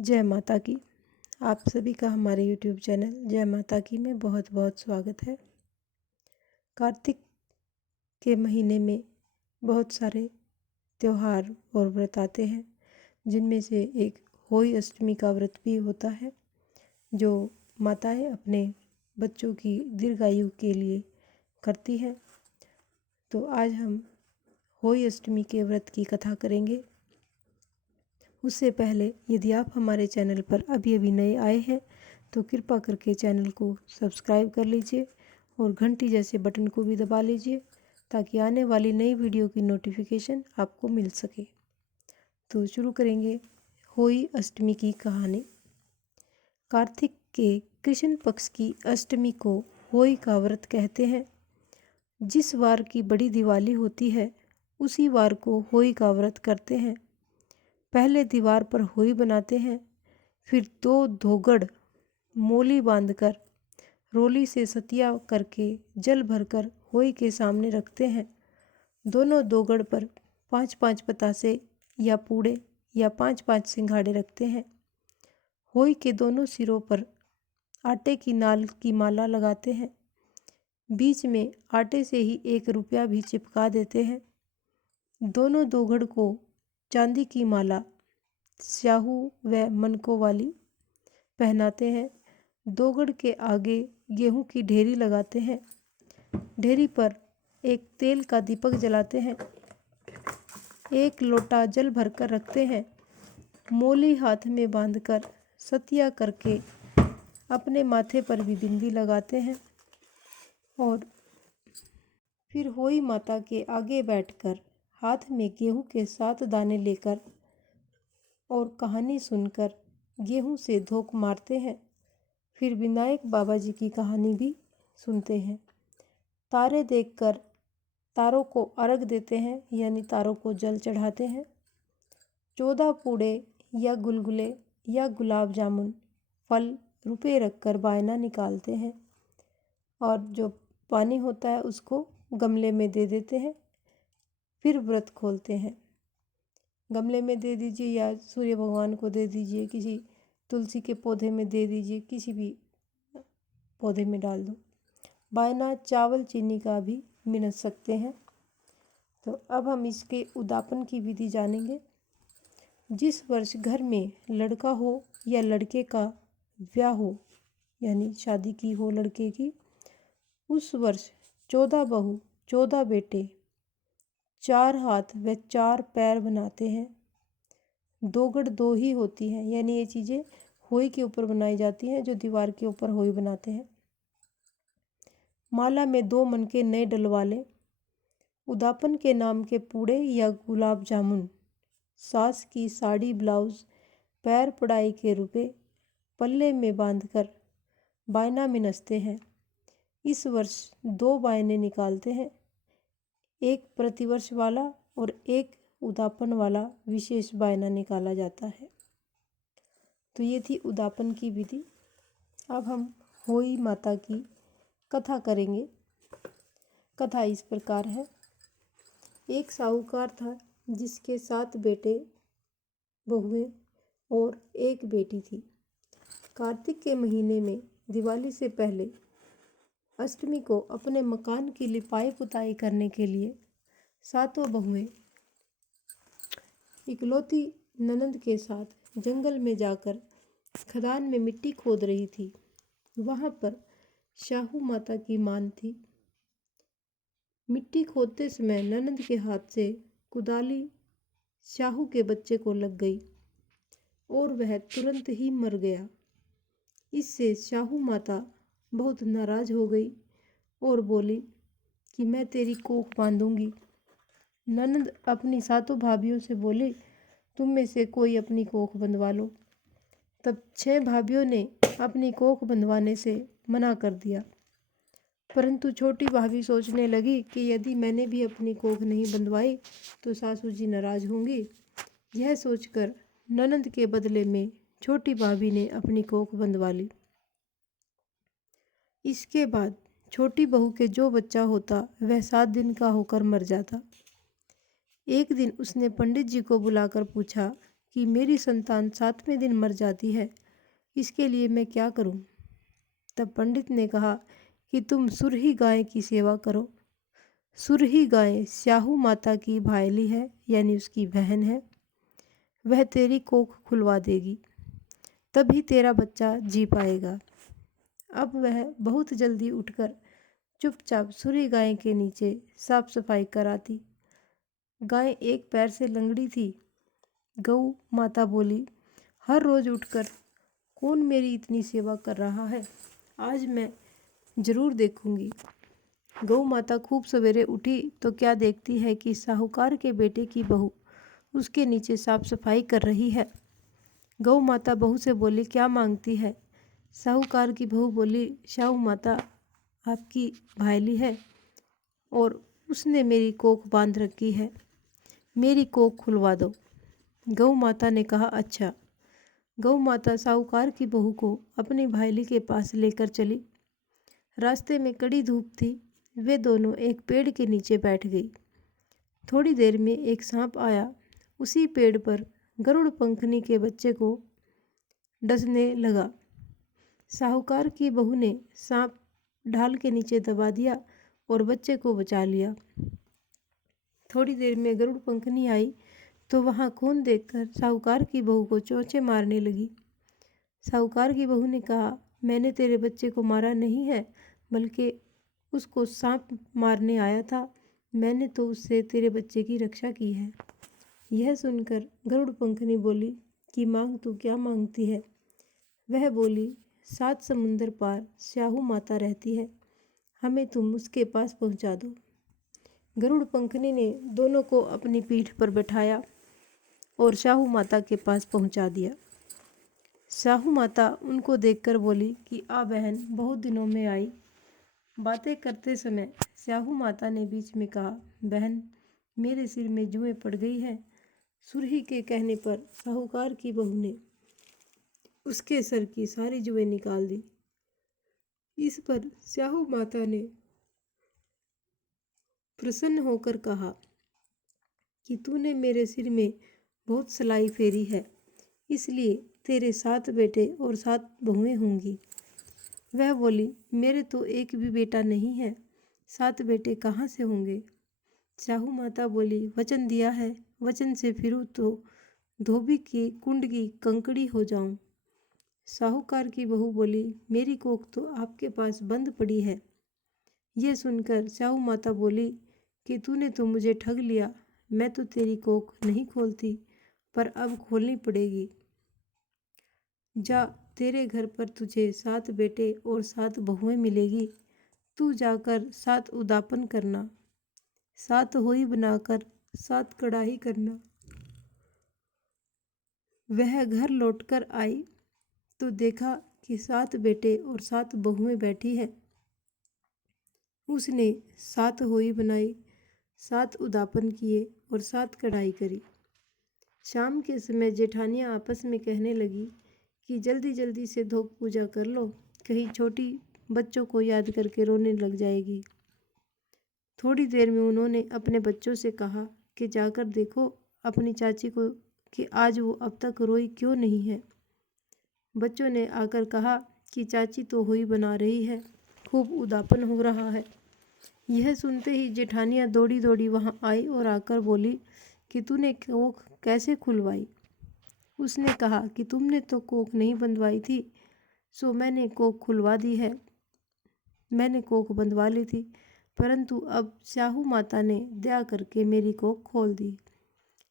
जय माता की। आप सभी का हमारे YouTube चैनल जय माता की में बहुत बहुत स्वागत है। कार्तिक के महीने में बहुत सारे त्योहार और व्रत आते हैं, जिनमें से एक होई अष्टमी का व्रत भी होता है, जो माताएं अपने बच्चों की दीर्घायु के लिए करती हैं। तो आज हम होई अष्टमी के व्रत की कथा करेंगे। उससे पहले यदि आप हमारे चैनल पर अभी अभी नए आए हैं तो कृपा करके चैनल को सब्सक्राइब कर लीजिए और घंटी जैसे बटन को भी दबा लीजिए, ताकि आने वाली नई वीडियो की नोटिफिकेशन आपको मिल सके। तो शुरू करेंगे होई अष्टमी की कहानी। कार्तिक के कृष्ण पक्ष की अष्टमी को होई का व्रत कहते हैं। जिस वार की बड़ी दिवाली होती है उसी वार को होई का व्रत करते हैं। पहले दीवार पर होई बनाते हैं, फिर दो धोगड़ मोली बांधकर रोली से सतिया करके जल भरकर होई के सामने रखते हैं। दोनों दोगड़ पर 5-5 पतासे या पूड़े या 5-5 सिंघाड़े रखते हैं। होई के दोनों सिरों पर आटे की नाल की माला लगाते हैं। बीच में आटे से ही 1 रुपया भी चिपका देते हैं। दोनों दोगड़ को चांदी की माला स्याहू व मनकों वाली पहनाते हैं। दोगड़ के आगे गेहूं की ढेरी लगाते हैं। ढेरी पर एक तेल का दीपक जलाते हैं। 1 लोटा जल भरकर रखते हैं। मोली हाथ में बांधकर सतिया करके अपने माथे पर भी बिंदी लगाते हैं और फिर होई माता के आगे बैठकर हाथ में गेहूं के 7 दाने लेकर और कहानी सुनकर गेहूं से धोख मारते हैं। फिर विनायक बाबा जी की कहानी भी सुनते हैं। तारे देखकर तारों को अर्घ देते हैं, यानी तारों को जल चढ़ाते हैं। 14 पूड़े या गुलगुले या गुलाब जामुन फल रुपए रखकर बायना निकालते हैं और जो पानी होता है उसको गमले में दे देते हैं। फिर व्रत खोलते हैं। गमले में दे दीजिए या सूर्य भगवान को दे दीजिए, किसी तुलसी के पौधे में दे दीजिए, किसी भी पौधे में डाल दो। बायना चावल चीनी का भी मिनस सकते हैं। तो अब हम इसके उदापन की विधि जानेंगे। जिस वर्ष घर में लड़का हो या लड़के का ब्याह हो, यानी शादी की हो लड़के की, उस वर्ष 14 बहू 14 बेटे 4 हाथ व 4 पैर बनाते हैं। दोगड़ 2 ही होती हैं, यानी ये चीज़ें होई के ऊपर बनाई जाती हैं, जो दीवार के ऊपर होई बनाते हैं। माला में 2 मनके नए डलवा लें। उदापन के नाम के पूड़े या गुलाब जामुन, सास की साड़ी ब्लाउज, पैर पड़ाई के रुपए पल्ले में बांधकर बायना मिनसते हैं। इस वर्ष 2 बायने निकालते हैं, एक प्रतिवर्ष वाला और एक उदापन वाला विशेष बायना निकाला जाता है। तो ये थी उदापन की विधि। अब हम होई माता की कथा करेंगे। कथा इस प्रकार है। एक साहूकार था जिसके 7 बेटे बहुएं और 1 बेटी थी। कार्तिक के महीने में दिवाली से पहले अष्टमी को अपने मकान की लिपाई पुताई करने के लिए 7 बहुएं इकलौती ननंद के साथ जंगल में जाकर खदान में मिट्टी खोद रही थी। वहां पर शाहू माता की मान थी। मिट्टी खोदते समय ननंद के हाथ से कुदाली शाहू के बच्चे को लग गई और वह तुरंत ही मर गया। इससे शाहू माता बहुत नाराज हो गई और बोली कि मैं तेरी कोख बांधूंगी। ननंद अपनी 7 भाभियों से बोली, तुम में से कोई अपनी कोख बंधवा लो। तब 6 भाभियों ने अपनी कोख बंधवाने से मना कर दिया, परंतु छोटी भाभी सोचने लगी कि यदि मैंने भी अपनी कोख नहीं बंधवाई तो सासू जी नाराज होंगी। यह सोचकर ननंद के बदले में छोटी भाभी ने अपनी कोख बंधवा ली। इसके बाद छोटी बहू के जो बच्चा होता वह 7 दिन का होकर मर जाता। एक दिन उसने पंडित जी को बुलाकर पूछा कि मेरी संतान 7वें दिन मर जाती है, इसके लिए मैं क्या करूं? तब पंडित ने कहा कि तुम सुरही गाय की सेवा करो। सुरही गाय स्याहू माता की भायली है, यानी उसकी बहन है। वह तेरी कोख खुलवा देगी, तभी तेरा बच्चा जी पाएगा। अब वह बहुत जल्दी उठकर चुपचाप सुरही गाय के नीचे साफ सफाई कराती। गाय एक पैर से लंगड़ी थी। गऊ माता बोली, हर रोज उठकर कौन मेरी इतनी सेवा कर रहा है? आज मैं जरूर देखूंगी। गऊ माता खूब सवेरे उठी तो क्या देखती है कि साहूकार के बेटे की बहू उसके नीचे साफ सफाई कर रही है। गऊ माता बहू से बोली, क्या मांगती है? साहूकार की बहू बोली, साहू माता आपकी भायली है और उसने मेरी कोख बांध रखी है, मेरी कोख खुलवा दो। गऊ माता ने कहा, अच्छा। गऊ माता साहूकार की बहू को अपनी भायली के पास लेकर चली। रास्ते में कड़ी धूप थी। वे दोनों एक पेड़ के नीचे बैठ गई। थोड़ी देर में एक सांप आया। उसी पेड़ पर गरुड़ पंखनी के बच्चे को डसने लगा। साहूकार की बहू ने सांप ढाल के नीचे दबा दिया और बच्चे को बचा लिया। थोड़ी देर में गरुड़ पंखनी आई तो वहां खून देखकर साहूकार की बहू को चोंचे मारने लगी। साहूकार की बहू ने कहा, मैंने तेरे बच्चे को मारा नहीं है, बल्कि उसको सांप मारने आया था। मैंने तो उससे तेरे बच्चे की रक्षा की है। यह सुनकर गरुड़ पंखनी बोली कि मांग तू क्या मांगती है? वह बोली, 7 समुंदर पार स्याहू माता रहती है, हमें तुम उसके पास पहुंचा दो। गरुड़ पंखनी ने दोनों को अपनी पीठ पर बैठाया और स्याहू माता के पास पहुंचा दिया। स्याहू माता उनको देखकर बोली कि आ बहन, बहुत दिनों में आई। बातें करते समय स्याहू माता ने बीच में कहा, बहन मेरे सिर में जुएं पड़ गई है। सुरही के कहने पर साहूकार की बहू ने उसके सर की सारी जुएं निकाल दी। इस पर स्याहू माता ने प्रसन्न होकर कहा कि तूने मेरे सिर में बहुत सलाई फेरी है, इसलिए तेरे 7 बेटे और 7 बहुएं होंगी। वह बोली, मेरे तो एक भी बेटा नहीं है, 7 बेटे कहाँ से होंगे? स्याहू माता बोली, वचन दिया है, वचन से फिरूं तो धोबी की कुंड की कंकड़ी हो जाऊं। साहूकार की बहू बोली, मेरी कोख तो आपके पास बंद पड़ी है। यह सुनकर स्याहू माता बोली कि तूने तो मुझे ठग लिया। मैं तो तेरी कोख नहीं खोलती, पर अब खोलनी पड़ेगी। जा, तेरे घर पर तुझे 7 बेटे और 7 बहुएं मिलेगी। तू जाकर 7 उदापन करना, 7 होई बनाकर 7 कढ़ाई करना। वह घर लौटकर आई तो देखा कि 7 बेटे और 7 बहुएं बैठी हैं। उसने 7 होई बनाई, 7 उदापन किए और 7 कढ़ाई करी। शाम के समय जेठानियाँ आपस में कहने लगी कि जल्दी जल्दी से धोक पूजा कर लो, कहीं छोटी बच्चों को याद करके रोने लग जाएगी। थोड़ी देर में उन्होंने अपने बच्चों से कहा कि जाकर देखो अपनी चाची को कि आज वो अब तक रोई क्यों नहीं है। बच्चों ने आकर कहा कि चाची तो होई बना रही है, खूब उदापन हो रहा है। यह सुनते ही जेठानियाँ दौड़ी दौड़ी वहाँ आई और आकर बोली कि तूने कोख कैसे खुलवाई? उसने कहा कि तुमने तो कोख नहीं बंधवाई थी, सो मैंने कोख खुलवा दी है। मैंने कोख बंधवा ली थी, परंतु अब स्याहू माता ने दया करके मेरी कोख खोल दी।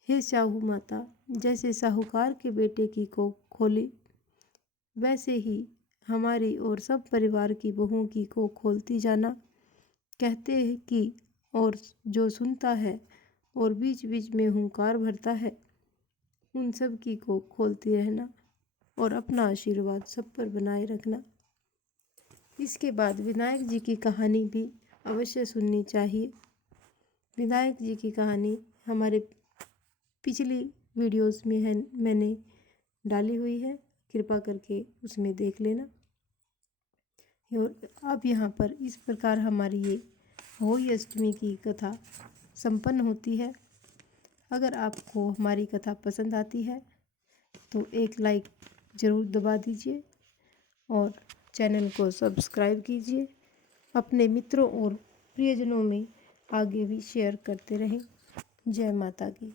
हे स्याहू माता, जैसे साहूकार के बेटे की कोख खोली, वैसे ही हमारी और सब परिवार की बहुओं की कोख खोलती जाना। कहते हैं कि और जो सुनता है और बीच बीच में हुंकार भरता है, उन सब की कोख खोलती रहना और अपना आशीर्वाद सब पर बनाए रखना। इसके बाद विनायक जी की कहानी भी अवश्य सुननी चाहिए। विनायक जी की कहानी हमारे पिछली वीडियोस में है, मैंने डाली हुई है, कृपा करके उसमें देख लेना। और अब यहाँ पर इस प्रकार हमारी ये होली अष्टमी की कथा संपन्न होती है। अगर आपको हमारी कथा पसंद आती है तो एक लाइक ज़रूर दबा दीजिए और चैनल को सब्सक्राइब कीजिए। अपने मित्रों और प्रियजनों में आगे भी शेयर करते रहें। जय माता की।